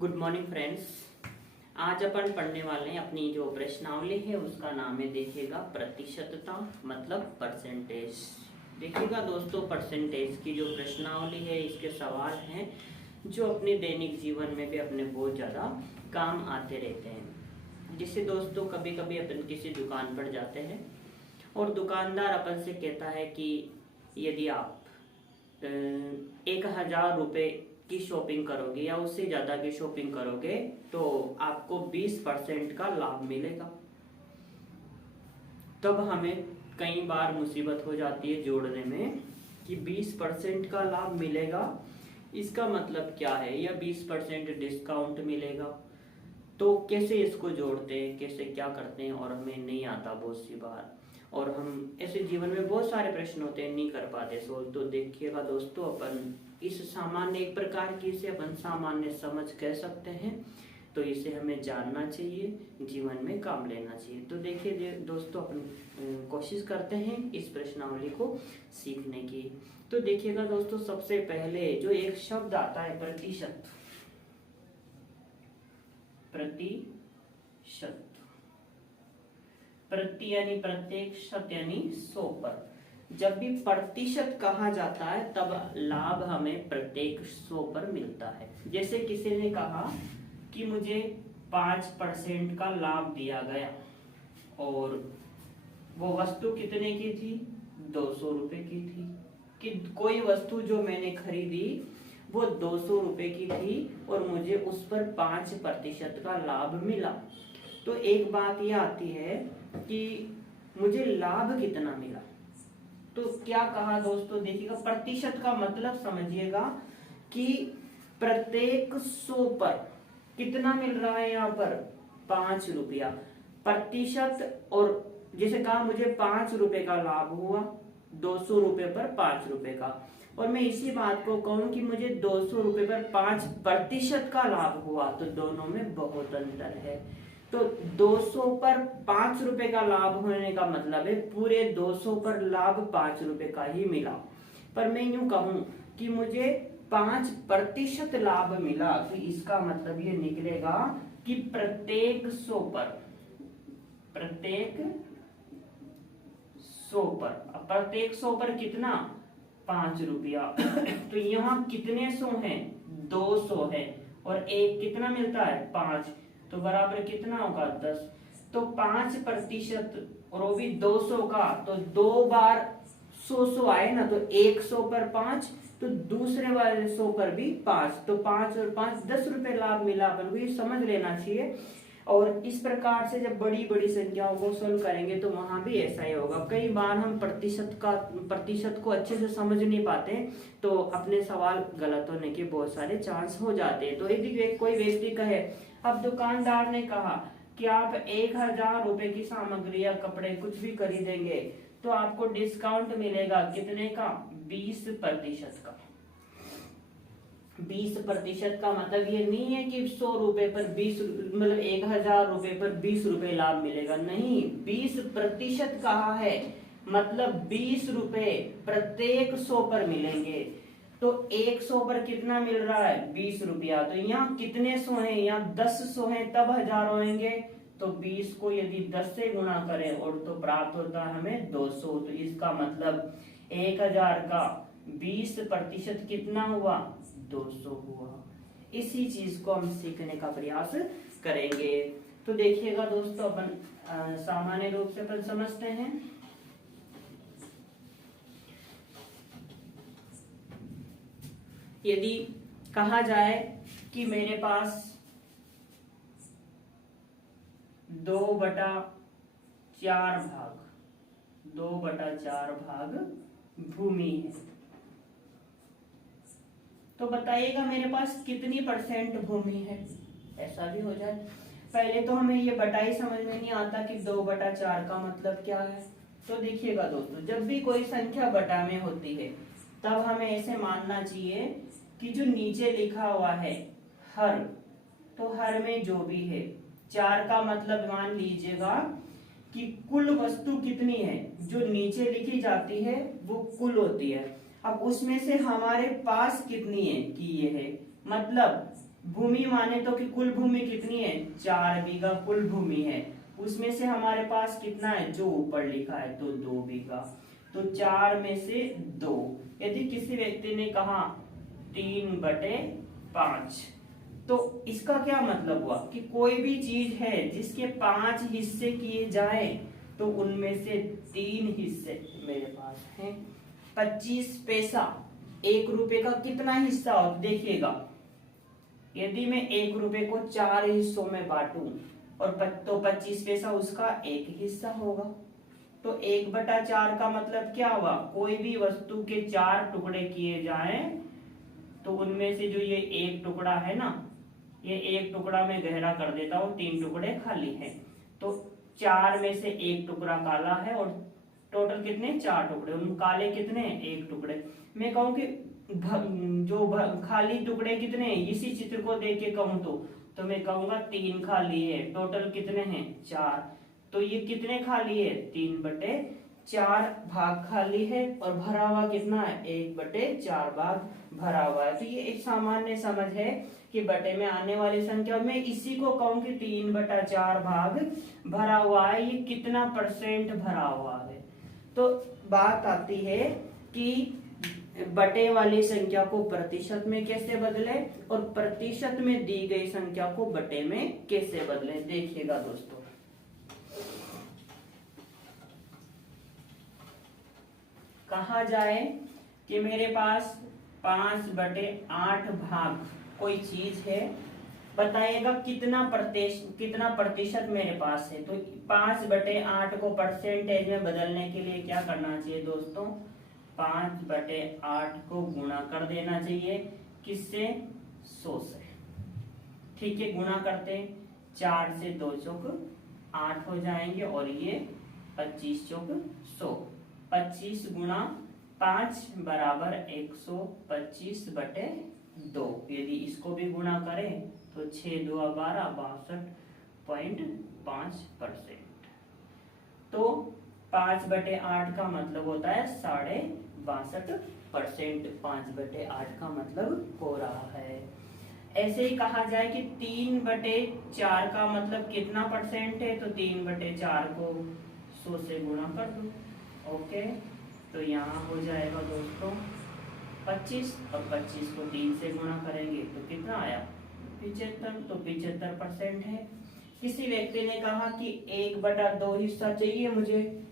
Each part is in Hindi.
Good morning friends. आज अपन पढ़ने वाले हैं अपनी जो प्रश्नावली है उसका नाम है देखिएगा प्रतिशतता मतलब परसेंटेज। देखिएगा दोस्तों, परसेंटेज की जो प्रश्नावली है इसके सवाल हैं जो अपने दैनिक जीवन में भी अपने बहुत ज़्यादा काम आते रहते हैं। जिससे दोस्तों कभी कभी अपन किसी दुकान पर जाते हैं और दुकानदार अपन से कहता है कि यदि आप 1,000 रुपये की शॉपिंग करोगे या उससे ज़्यादा की शॉपिंग करोगे तो आपको 20% का लाभ मिलेगा। तब हमें कई बार मुसीबत हो जाती है जोड़ने में कि 20% का लाभ मिलेगा, इसका मतलब क्या है, या 20% डिस्काउंट मिलेगा। तो कैसे इसको जोड़ते हैं, कैसे क्या करते हैं, और हमें नहीं आता बहुत सी बार, और हम ऐसे जीवन में बहुत सारे प्रश्न होते हैं नहीं कर पाते सोल्व। तो देखिएगा दोस्तों, अपन इस सामान्य एक प्रकार की इसे अपन सामान्य समझ कह सकते हैं, तो इसे हमें जानना चाहिए, जीवन में काम लेना चाहिए। तो देखिए दोस्तों, अपन कोशिश करते हैं इस प्रश्नावली को सीखने की। तो देखिएगा दोस्तों, सबसे पहले जो एक शब्द आता है प्रतिशत, प्रतिशत, प्रति यानी प्रत्येक, शत यानी 100 पर। जब भी प्रतिशत कहा जाता है तब लाभ हमें प्रत्येक 100 पर मिलता है। जैसे किसी ने कहा कि मुझे 5% का लाभ दिया गया और वो वस्तु कितने की थी, 200 रुपए की थी। कि कोई वस्तु जो मैंने खरीदी वो 200 रुपए की थी और मुझे उस पर 5% का लाभ मिला। तो एक बात ये आती है कि मुझे लाभ कितना मिला। तो क्या कहा दोस्तों, देखिएगा प्रतिशत का मतलब समझिएगा कि प्रत्येक 100 पर कितना मिल रहा है, यहाँ पर 5 रुपया प्रतिशत। और जैसे कहा मुझे 5 रुपए का लाभ हुआ, 200 रुपए पर 5 रुपए का, और मैं इसी बात को कहूं कि मुझे 200 रुपए पर 5% का लाभ हुआ, तो दोनों में बहुत अंतर है। तो 200 पर 5 रुपए का लाभ होने का मतलब है पूरे 200 पर लाभ 5 रुपए का ही मिला। पर मैं यूं कहूं कि मुझे 5% लाभ मिला, तो इसका मतलब ये निकलेगा कि प्रत्येक 100 पर, प्रत्येक 100 पर, प्रत्येक 100 पर कितना, 5 रुपया। तो यहाँ कितने 100 हैं, 200 है, और एक कितना मिलता है, 5, तो बराबर कितना होगा, 10। तो 5% और वो भी 200 का, तो 2 बार 100 आए ना, तो 100 पर 5, तो दूसरे वाले 100 पर भी 5, तो 5 और 5 10 रुपए लाभ मिला। अपन को ये समझ लेना चाहिए। और इस प्रकार से जब बड़ी बड़ी संख्याओं को सोल्व करेंगे तो वहां भी ऐसा ही होगा। कई बार हम प्रतिशत को अच्छे से समझ नहीं पाते, तो अपने सवाल गलत होने के बहुत सारे चांस हो जाते हैं। तो यदि कोई व्यक्ति कहे, अब दुकानदार ने कहा कि आप 1,000 रुपए की सामग्री या कपड़े कुछ भी खरीदेंगे तो आपको डिस्काउंट मिलेगा कितने का, 20% का। 20% का मतलब ये नहीं है कि 100 रुपए पर 20, मतलब 1,000 रुपए पर 20 रुपए लाभ मिलेगा, नहीं, 20% कहा है, मतलब 20 रुपए प्रत्येक 100 पर मिलेंगे। तो 100 पर कितना मिल रहा है, 20 रुपया। तो यहाँ कितने 100 हैं, यहाँ 10 100 हैं, तब 1000 होंगे। तो 20 को यदि 10 से गुणा करें और तो प्राप्त होता है हमें 200। तो इसका मतलब 1,000 का 20% कितना हुआ, 200 हुआ। इसी चीज को हम सीखने का प्रयास करेंगे। तो देखिएगा दोस्तों, अपन सामान्य रूप से अपन समझते हैं। यदि कहा जाए कि मेरे पास 2/4 भाग भूमि है, तो बताइएगा मेरे पास कितनी % भूमि है। ऐसा भी हो जाए। पहले तो हमें ये बटाई समझ में नहीं आता कि 2/4 का मतलब क्या है। तो देखिएगा दोस्तों, जब भी कोई संख्या बटा में होती है तब हमें ऐसे मानना चाहिए कि जो नीचे लिखा हुआ है हर, तो हर में जो भी है, 4 का मतलब मान लीजिएगा कि कुल वस्तु कितनी है, जो नीचे लिखी जाती है वो कुल होती है। अब उसमें से हमारे पास कितनी है कि ये है, मतलब भूमि माने तो कि कुल भूमि कितनी है, 4 बीघा कुल भूमि है, उसमें से हमारे पास कितना है, जो ऊपर लिखा है तो 2 बीघा, तो 4 में से 2। यदि किसी व्यक्ति ने कहा 3/5, तो इसका क्या मतलब हुआ कि कोई भी चीज है जिसके 5 हिस्से किए जाए तो उनमें से 3 हिस्से मेरे पास हैं। 25 पैसा 1 रुपए का कितना हिस्सा हो, देखिएगा यदि मैं 1 रुपए को 4 हिस्सों में बांटूं और तो 25 पैसा उसका 1 हिस्सा होगा। तो 1/4 का मतलब क्या हुआ, कोई भी वस्तु के 4 टुकड़े किए जाएं तो उनमें से जो ये 1 टुकड़ा है ना, ये 1 टुकड़ा मैं गहरा कर देता हूँ, 3 टुकड़े खाली हैं, तो 4 में से 1 टुकड़ा काला है और टोटल कितने, 4 टुकड़े, उन काले कितने, 1 टुकड़े। मैं कहूँ कि खाली टुकड़े कितने हैं, इसी चित्र को देख के कहूँ तो मैं कहूंगा 3 खाली है, टोटल कितने हैं, 4। तो ये कितने खाली है, 3/4 भाग खाली है और भरा हुआ कितना है, 1/4 भाग भरा हुआ है। तो ये एक सामान्य समझ है कि बटे में आने वाली संख्या, मैं इसी को कहूँ कि 3/4 भाग भरा हुआ है, ये कितना परसेंट भरा हुआ है। तो बात आती है कि बटे वाली संख्या को प्रतिशत में कैसे बदले और प्रतिशत में दी गई संख्या को बटे में कैसे बदले। देखिएगा दोस्तों, कहा जाए कि मेरे पास 5/8 भाग कोई चीज है, बताइएगा कितना प्रतिशत मेरे पास है। तो 5/8 को परसेंटेज में बदलने के लिए क्या करना चाहिए दोस्तों, 5/8 को गुणा कर देना चाहिए, किससे, 100 से। ठीक है, गुणा करते, 4 से 2 चौक 8 हो जाएंगे और ये 25 चौक 100, 25 गुणा 5 बराबर 125/2। यदि इसको भी गुणा करें तो 6 2 12 62.5%। तो 5/8 का मतलब होता है 62.5%, 5/8 का मतलब हो रहा है। ऐसे ही कहा जाए कि 3/4 का मतलब कितना परसेंट है, तो 3/4 को 100 से गुणा कर दो। ओके, तो यहाँ हो जाएगा दोस्तों 25 और 25 को 3 से गुणा करेंगे तो कितना आया, 75, तो 75% है। किसी व्यक्ति ने कहा कि 1/2 हिस्सा चाहिए मुझे,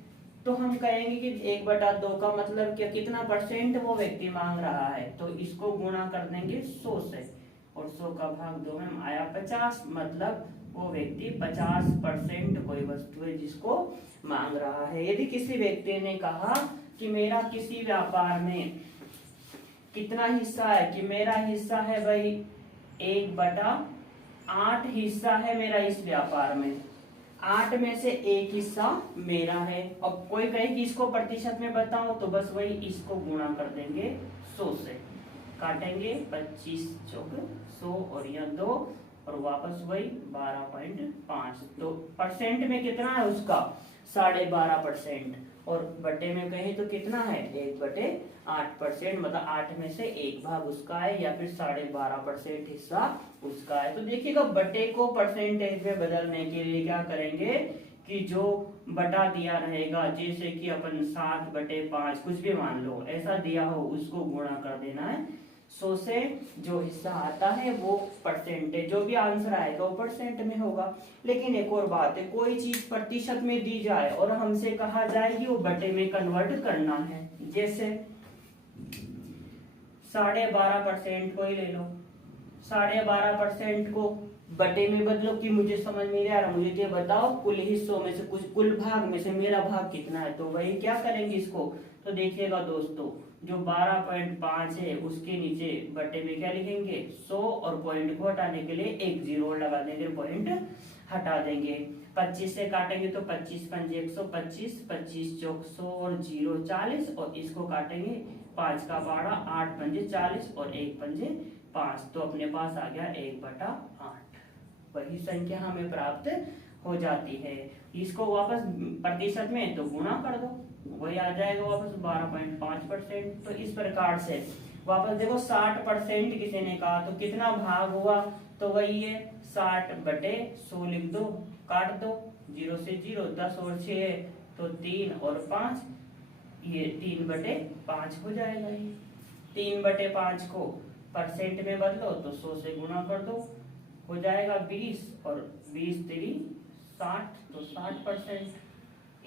तो हम कहेंगे कि 1/2 का मतलब क्या, कितना परसेंट वो व्यक्ति मांग रहा है, तो इसको गुणा कर देंगे 100 से और 100 का भाग 2 में आया 50, मतलब वो व्यक्ति 50% कोई वस्तु है जिसको मांग रहा है। यदि किसी व्यक्ति ने कहा कि मेरा किसी व्यापार में कितना हिस्सा है, कि मेरा हिस्सा है भाई 1/8 हिस्सा है मेरा इस व्यापार में, 8 में से 1 हिस्सा मेरा है। अब कोई कहे कि इसको प्रतिशत में बताओ, तो बस वही इसको गुणा कर देंगे 100 से, काटेंगे 25 चौक 100 और यह 2 और वापस वही 12.5। तो परसेंट में कितना है उसका, 12.5%, और बटे में कहें तो कितना है, 1/8%, मतलब 8 में से 1 भाग उसका है या फिर 12.5% हिस्सा उसका है। तो देखिएगा बटे को परसेंटेज में बदलने के लिए क्या करेंगे कि जो बटा दिया रहेगा, जैसे कि अपन 7/5 कुछ भी मान लो ऐसा दिया हो, उसको गुणा कर देना है 100 से, जो हिस्सा आता है वो परसेंटेज, जो भी आंसर आएगा वो परसेंट में होगा। लेकिन एक और बात है, कोई चीज प्रतिशत में दी जाए और हमसे कहा जाए कि वो बटे में कन्वर्ट करना है, जैसे 12.5% को ही ले लो, 12.5% को बटे में बदलो, कि मुझे समझ में नहीं आ रहा, मुझे क्या बताओ कुल हिस्सों में से, कुछ कुल भाग में से मेरा भाग कितना है, तो वही क्या करेंगे इसको। तो देखिएगा दोस्तों, जो 12.5 है उसके नीचे बटे में क्या लिखेंगे 100 और पॉइंट को हटाने के लिए एक जीरो लगा देंगे, पॉइंट हटा देंगे। 25 से काटेंगे तो 25 पंजे 125, 25 चौक 100 और 0 40, और इसको काटेंगे 5 का 12, 8 पंजे 40 और 1 पंजे 5, तो अपने पास आ गया 1/8। वही संख्या हमें प्राप्त हो जाती है। इसको वापस प्रतिशत में तो गुणा कर दो, वही आ जाएगा वापस 12.5%। तो इस प्रकार से वापस देखो 60% किसी ने कहा तो कितना भाग हुआ, तो वही है 60/100 लिख दो, काट दो, 0 से 0, 10 और 6 है तो 3 और 5, ये 3/5 हो जाएगा। ये 3/5 को परसेंट में बदलो तो 100 से गुणा कर दो, हो जाएगा 20, और 20 3 60, तो 60%।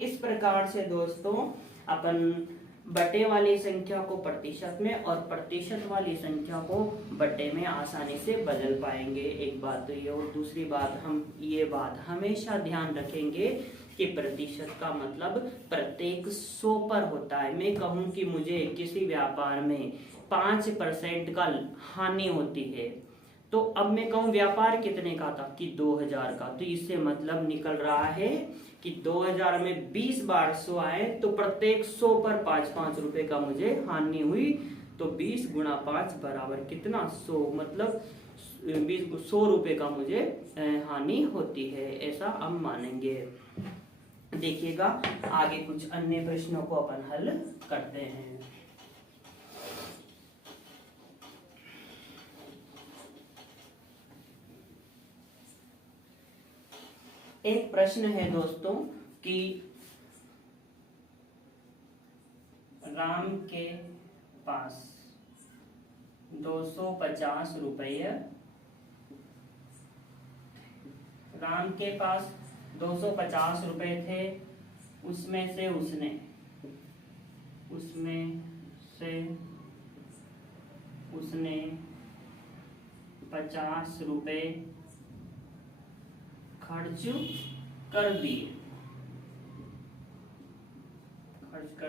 इस प्रकार से दोस्तों अपन बटे वाली संख्या को प्रतिशत में और प्रतिशत वाली संख्या को बटे में आसानी से बदल पाएंगे। एक बात तो ये, और दूसरी बात हम ये बात हमेशा ध्यान रखेंगे कि प्रतिशत का मतलब प्रत्येक 100 पर होता है। मैं कहूं कि मुझे किसी व्यापार में 5% का हानि होती है, तो अब मैं कहूं व्यापार कितने का था कि 2000 का, तो इससे मतलब निकल रहा है कि 2000 में 20 बार 100 आए तो प्रत्येक 100 पर 5-5 रुपए का मुझे हानि हुई, तो 20 गुणा 5 बराबर कितना 100, मतलब 100 रुपए का मुझे हानि होती है, ऐसा हम मानेंगे। देखिएगा आगे कुछ अन्य प्रश्नों को अपन हल करते हैं। एक प्रश्न है दोस्तों कि राम के पास 250 रुपये, राम के पास 250 रुपए थे, उसमें से उसने 50 रुपए खर्च कर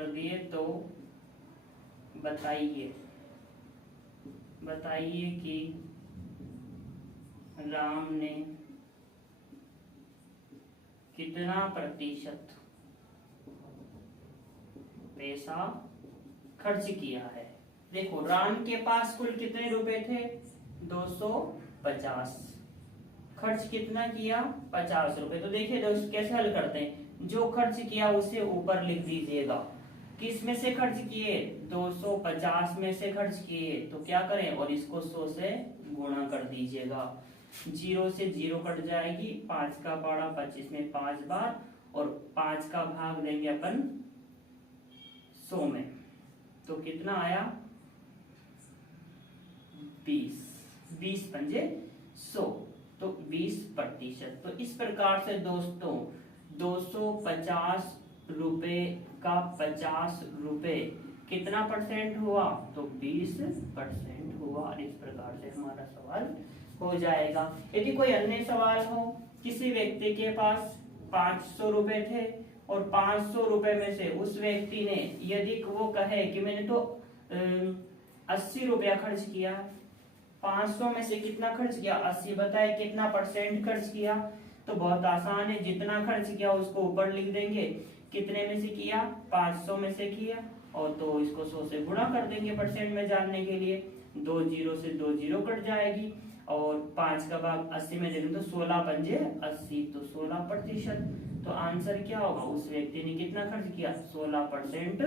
दिए, तो बताइए कि राम ने कितना प्रतिशत पैसा खर्च किया है। देखो राम के पास कुल कितने रुपए थे 250, खर्च कितना किया 50 रुपए। तो देखिए दोस्त कैसे हल करते हैं, जो खर्च किया उसे ऊपर लिख दीजिएगा, किस में से खर्च किए 250 में से खर्च किए, तो क्या करें और इसको 100 से गुणा कर दीजिएगा, 0 से 0 कट जाएगी, 5 का पारा 25 में 5 बार, और 5 का भाग देंगे अपन 100 में, तो कितना आया 20 पंजे 100, तो 20%। तो इस प्रकार से दोस्तों 250 रुपए का 50 रुपए कितना परसेंट हुआ, तो 20% हुआ। इस प्रकार से हमारा सवाल हो जाएगा। यदि कोई अन्य सवाल हो, किसी व्यक्ति के पास 500 रुपए थे और 500 रुपए में से उस व्यक्ति ने, यदि वो कहे कि मैंने तो 80 रुपया खर्च किया, 500 में से कितना खर्च किया 80, बताए कितना परसेंट खर्च किया, तो बहुत आसान है, जितना खर्च किया उसको ऊपर लिख देंगे, कितने में से किया 500 में से किया, और तो इसको 100 से गुणा कर देंगे परसेंट में जानने के लिए, 2 0 से 2 0 कट जाएगी, और 5 का भाग 80 में देंगे तो 16 पंजे 80, तो 16%। तो आंसर क्या होगा, उस व्यक्ति ने कितना खर्च किया 16%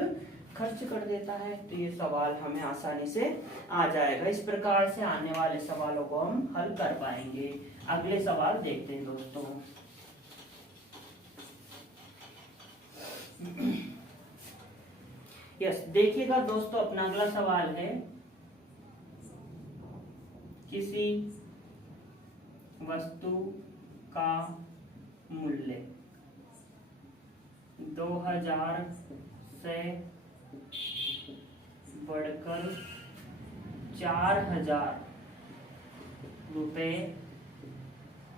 खर्च कर देता है। तो ये सवाल हमें आसानी से आ जाएगा। इस प्रकार से आने वाले सवालों को हम हल कर पाएंगे। अगले सवाल देखते हैं दोस्तों। यस, देखिएगा दोस्तों अपना अगला सवाल है, किसी वस्तु का मूल्य 2000 से बढ़कर 4000 रुपए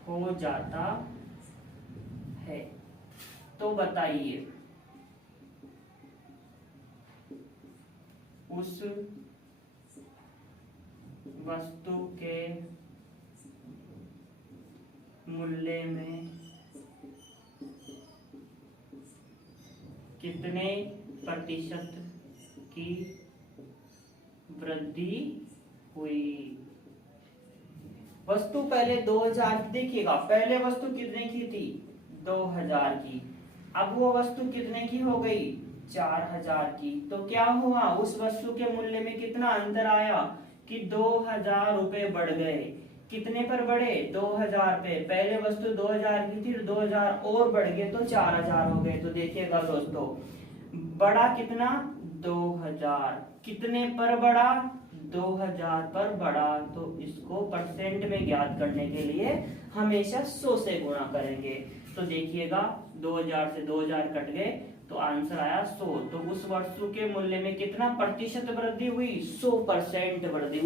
हो जाता है, तो बताइए उस वस्तु के मूल्य में कितने प्रतिशत की वृद्धि हुई। वस्तु पहले 2000 की, देखिएगा पहले वस्तु कितने की थी 2000 की, अब वो वस्तु कितने की हो गई 4000 की, तो क्या हुआ, उस वस्तु के मूल्य में कितना अंतर आया कि 2000 रुपए बढ़ गए। कितने पर बढ़े, 2000 पे। पहले वस्तु 2000 की थी, 2000 और बढ़ गए तो 4000 हो गए। तो देखिएगा दोस्तों, बढ़ा कितना, 2000। कितने पर बढ़ा, 2000 पर बढ़ा। तो इसको परसेंट में ज्ञात करने के लिए हमेशा 100 से गुणा करेंगे। तो देखिएगा 2000 से 2000 कट गए तो आंसर आया 100। तो उस वस्तु के मूल्य में कितना प्रतिशत वृद्धि हुई, 100% वृद्धि।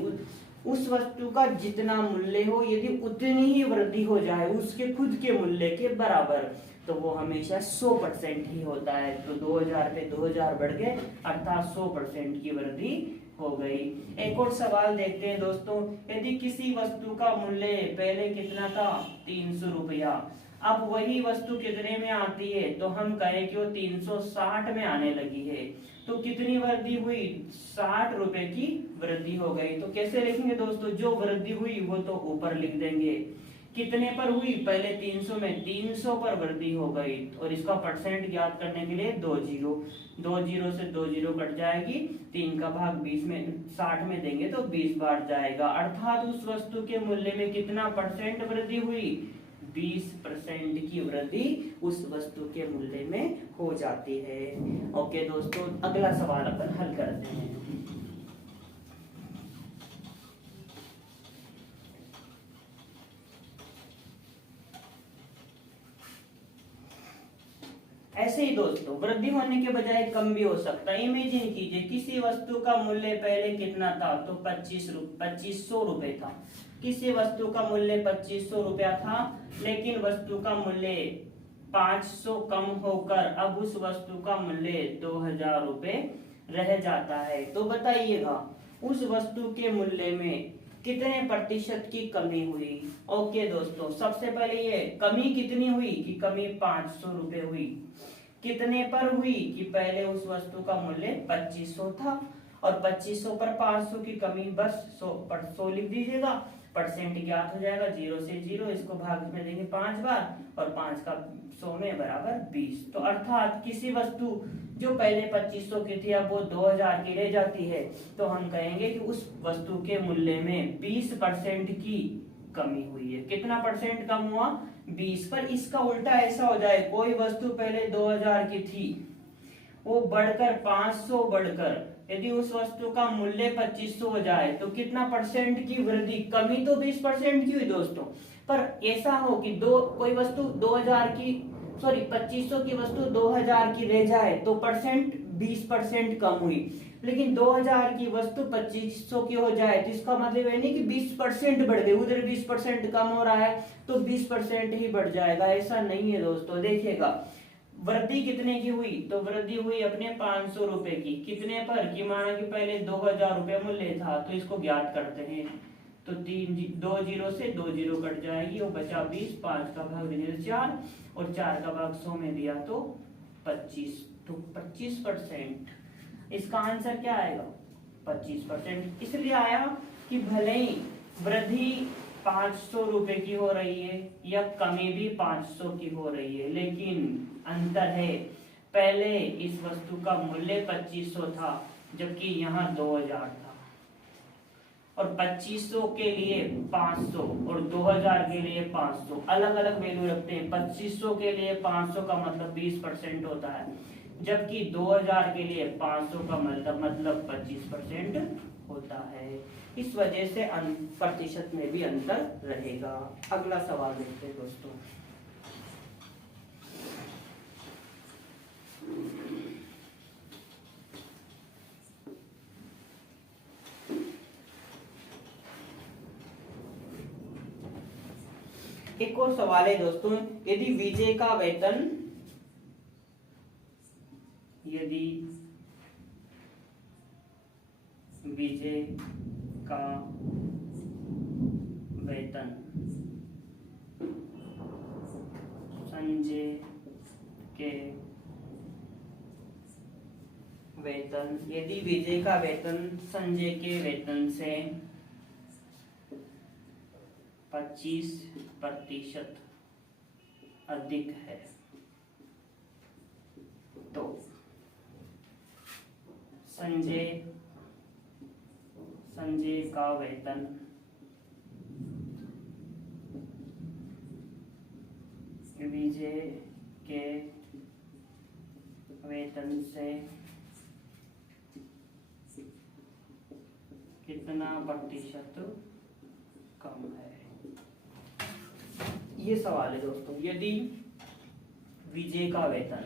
उस वस्तु का जितना मूल्य हो, यदि उतनी ही वृद्धि हो जाए उसके खुद के मूल्य के बराबर, तो वो हमेशा 100% ही होता है। तो 2000 पे 2000 बढ़ गए, अर्थात 100% की वृद्धि हो गई। एक और सवाल देखते हैं दोस्तों, यदि किसी वस्तु का मूल्य पहले कितना था, 300 रुपया, अब वही वस्तु कितने में आती है, तो हम कहें कि वो 360 में आने लगी है, तो कितनी वृद्धि हुई, 60 रुपए की वृद्धि हो गई। तो कैसे लिखेंगे दोस्तों, जो वृद्धि हुई वो तो ऊपर लिख देंगे। कितने पर हुई, पहले 300 में 300 पर वृद्धि हो गई, और इसका परसेंट ज्ञात करने के लिए 2 जीरो से 2 जीरो कट जाएगी, 3 का भाग 20 में 60 में देंगे तो 20 बार जाएगा। अर्थात उस वस्तु के मूल्य में कितना परसेंट वृद्धि हुई, 20% की वृद्धि उस वस्तु के मूल्य में हो जाती है। ओके दोस्तों, अगला सवाल अपन हल करते हैं। ऐसे ही दोस्तों, वृद्धि होने के बजाय कम भी हो सकता है। इमेजिन कीजिए किसी वस्तु का मूल्य पहले कितना था, तो 2500 रुपए था। किसी वस्तु का मूल्य 2500 रुपया था, लेकिन वस्तु का मूल्य 500 कम होकर अब उस वस्तु का मूल्य 2000 रुपए रह जाता है। तो बताइएगा उस वस्तु के मूल्य में कितने प्रतिशत की कमी हुई। ओके दोस्तों, सबसे पहले ये कमी कितनी हुई कि कमी 500 रुपए हुई। कितने पर हुई कि पहले उस वस्तु का मूल्य 2500 था, और 2500 पर 500 की कमी, बस 100 लिख दीजिएगा, परसेंट ज्ञात हो जाएगा। 0 से 0, इसको भाग में देंगे 5 बार, और 5 का 100 में बराबर 20। तो अर्थात किसी वस्तु जो पहले 2500 की थी अब वो 2000 की रह जाती है, तो हम कहेंगे कि उस वस्तु के मूल्य में 20% की कमी हुई है। कितना परसेंट कम हुआ, 20 पर। इसका उल्टा ऐसा हो जाए, कोई वस्तु पहले 2000 की थी, वो बढ़कर 500 बढ़कर यदि उस वस्तु का मूल्य 2500 हो जाए, तो कितना परसेंट की वृद्धि, कमी तो 20% की हुई दोस्तों, पर ऐसा हो कि कोई वस्तु 2000 की, सॉरी 2500 की वस्तु 2000 की रह जाए, तो परसेंट 20% कम हुई। लेकिन 2000 की वस्तु 2500 की हो जाए, तो इसका मतलब है नहीं कि 20% बढ़ गई, उधर 20% कम हो रहा है तो 20% ही बढ़ जाएगा, ऐसा नहीं है दोस्तों। देखिएगा वृद्धि कितने की हुई, तो वृद्धि हुई अपने 500 रुपए की। कितने पर, कि माना कि पहले 2000 रुपए मूल्य था, तो इसको ज्ञात करते हैं। तो 2 जीरो से 2 जीरो कट जाएगी और बचा 20, 5 का भाग देंगे 4, और 4 का भाग 100 में दिया तो 25। तो 25%, इसका आंसर क्या आएगा, 25%। इसलिए आया कि भले ही वृद्धि 500 रुपए की हो रही है या कमी भी 500 की हो रही है, लेकिन अंतर है, पहले इस वस्तु का मूल्य 2500 था, जबकि यहाँ 2000 था, और 2500 के लिए 500 और 2000 के लिए 500 अलग अलग वैल्यू रखते हैं। 2500 के लिए 500 का मतलब 20% होता है, जबकि 2000 के लिए 500 का मतलब 25% होता है। इस वजह से प्रतिशत में भी अंतर रहेगा। अगला सवाल देखते हैं दोस्तों। एक और सवाल है दोस्तों, यदि विजय का वेतन, यदि विजय का वेतन संजय के वेतन, यदि विजय का वेतन संजय के वेतन से 25% अधिक है, तो संजय का वेतन विजय के वेतन से कितना प्रतिशत कम है। ये सवाल है दोस्तों। यदि विजय का वेतन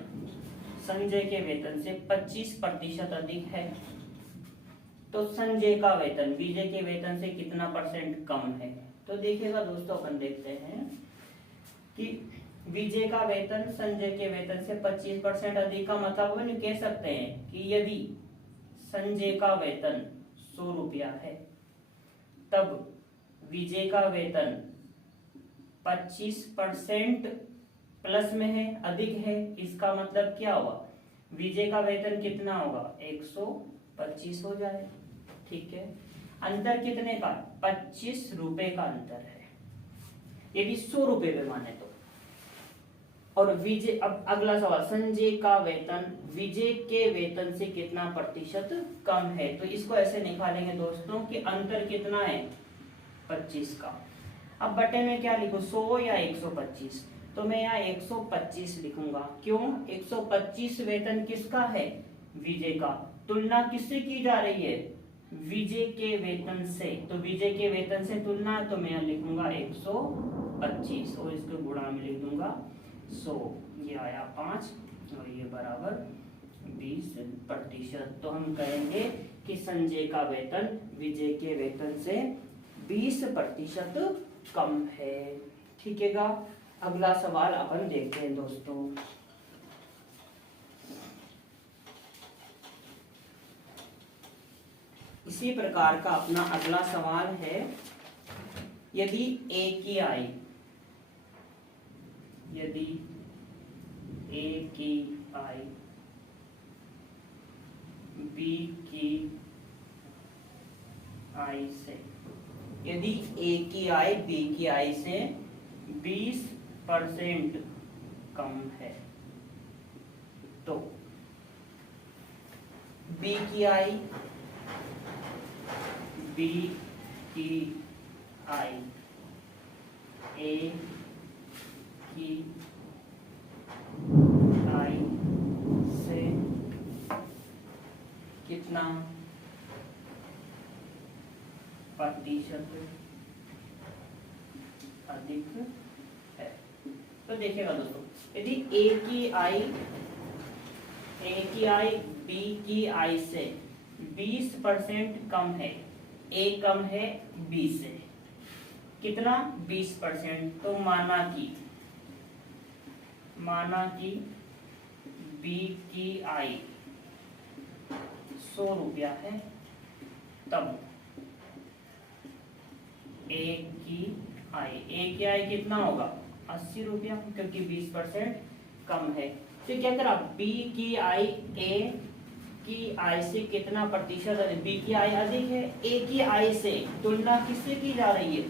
संजय के वेतन से 25% अधिक है तो संजय का वेतन विजय के वेतन से कितना % कम है। तो देखिएगा दोस्तों, अपन देखते हैं कि विजय का वेतन संजय के वेतन से 25% अधिक का मतलब अपन कह सकते हैं कि यदि संजय का वेतन 100 रुपया है तब विजय का वेतन 25% प्लस में है, अधिक है। इसका मतलब क्या हुआ, विजय का वेतन कितना होगा, 125 हो जाए। ठीक है, अंतर कितने का, 25 रुपए का अंतर है यदि 100 रुपए पे माने तो। और विजय, अब अगला सवाल, संजय का वेतन विजय के वेतन से कितना प्रतिशत कम है। तो इसको ऐसे निकालेंगे दोस्तों कि अंतर कितना है, 25 का। अब बटे में क्या लिखूं, 100 या 125। तो मैं यहाँ 125 लिखूंगा। क्यों, 125 वेतन किसका है, विजय का। तुलना किससे की जा रही है, विजय के वेतन से। तो विजय के वेतन से तुलना है तो मैं यहाँ लिखूंगा 125 और इसको गुणा में लिख दूंगा 100। ये आया 5 और ये बराबर 20%। तो हम कहेंगे कि संजय का वेतन विजय के वेतन से 20% कम है। ठीक है गा। अगला सवाल अपन देखते हैं दोस्तों। इसी प्रकार का अपना अगला सवाल है, यदि ए की आई बी की आई से, यदि ए की आई बी की आई से 20% कम है तो बी की आई ए की आई से कितना प्रतिशत अधिक है। तो देखिएगा दोस्तों, यदि ए की आई बी की आई से 20% कम है, ए कम है बी से, कितना, 20%। तो माना कि बी की आई 100 रुपया है तब ए की आई कितना होगा, 80 रुपया, क्योंकि 20% कम है। तो क्या करा, बी की आई ए की आई से कितना प्रतिशत अधिक, बी की आई अधिक है ए की आई से। तुलना किससे की जा रही है,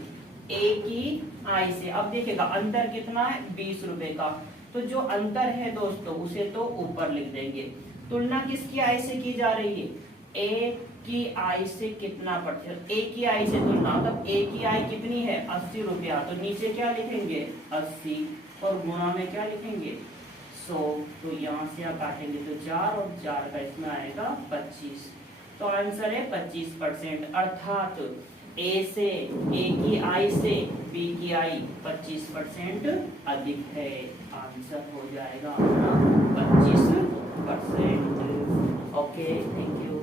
ए की आई से। अब देखिएगा अंतर कितना है, 20 रुपए का। तो जो अंतर है दोस्तों उसे तो ऊपर लिख देंगे। तुलना किसकी आई से की जा रही है, ए की आई से कितना प्रतिशत, ए की आई से तुलना, मतलब ए की आई कितनी है, 80 रुपया। तो नीचे क्या लिखेंगे, 80 और गुणा में क्या लिखेंगे, 100। तो यहाँ से आप काटेंगे तो 4 और 4 का इसमें आएगा 25। तो आंसर है 25%। अर्थात ए की आई से बी की आई 25% अधिक है। आंसर हो जाएगा अपना 25%। Okay, thank you.